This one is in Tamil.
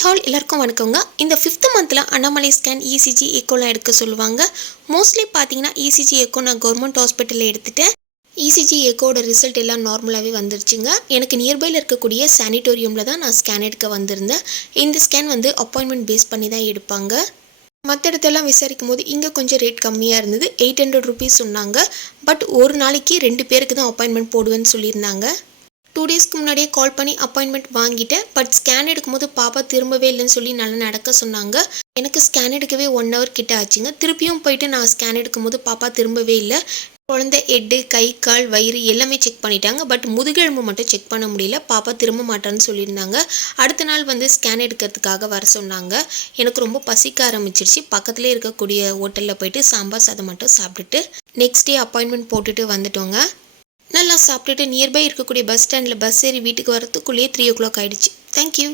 ஹால் எல்லாருக்கும் வணக்கங்க. இந்த ஃபிஃப்த் மந்தில் அண்ணாமலை ஸ்கேன் இசிஜி எக்கோலாம் எடுக்க சொல்லுவாங்க. மோஸ்ட்லி பார்த்தீங்கன்னா இசிஜி எக்கோ நான் கவர்மெண்ட் ஹாஸ்பிட்டலில் எடுத்துட்டேன். இசிஜி எக்கோட ரிசல்ட் எல்லாம் நார்மலாகவே வந்துருச்சுங்க. எனக்கு நியர்பையில் இருக்கக்கூடிய சானிட்டோரியமில் தான் நான் ஸ்கேன் எடுக்க வந்திருந்தேன். இந்த ஸ்கேன் வந்து அப்பாயின்மெண்ட் பேஸ் பண்ணி தான் எடுப்பாங்க. மற்ற இடத்தெல்லாம் விசாரிக்கும் போது இங்கே கொஞ்சம் ரேட் கம்மியாக இருந்தது. எயிட் ஹண்ட்ரட் ருபீஸ் சொன்னாங்க. பட் ஒரு நாளைக்கு ரெண்டு பேருக்கு தான் அப்பாயின்மெண்ட் போடுவேன்னு சொல்லியிருந்தாங்க. டூ டேஸ்க்கு முன்னாடியே கால் பண்ணி அப்பாயின்மெண்ட் வாங்கிட்டேன் பட் ஸ்கேன் எடுக்கும்போது பாப்பா திரும்பவே இல்லைன்னு சொல்லி நல்லா நடக்க சொன்னாங்க. எனக்கு ஸ்கேன் எடுக்கவே ஒன் ஹவர் கிட்ட ஆச்சுங்க. திருப்பியும் போயிட்டு நான் ஸ்கேன் எடுக்கும்போது பாப்பா திரும்பவே இல்லை. குழந்தை ஹெட்டு கை கால் வயிறு எல்லாமே செக் பண்ணிட்டாங்க. பட் முதுகெலும்பு மட்டும் செக் பண்ண முடியல. பாப்பா திரும்ப மாட்டான்னு சொல்லியிருந்தாங்க. அடுத்த நாள் வந்து ஸ்கேன் எடுக்கிறதுக்காக வர சொன்னாங்க. எனக்கு ரொம்ப பசிக்க ஆரம்பிச்சிருச்சு. பக்கத்துலேயே இருக்கக்கூடிய ஹோட்டலில் போயிட்டு சாம்பார் சாதம் மட்டும் சாப்பிட்டுட்டு நெக்ஸ்ட் டே அப்பாயின்மெண்ட் போட்டுட்டு வந்துட்டோங்க. நல்லா சாப்பிட்டுட்டு நியர்பை இருக்கக்கூடிய பஸ் ஸ்டாண்டில் பஸ் ஏறி வீட்டுக்கு வரத்துக்குள்ளேயே த்ரீ ஓ கிளாக் ஆகிடுச்சு தேங்க்யூ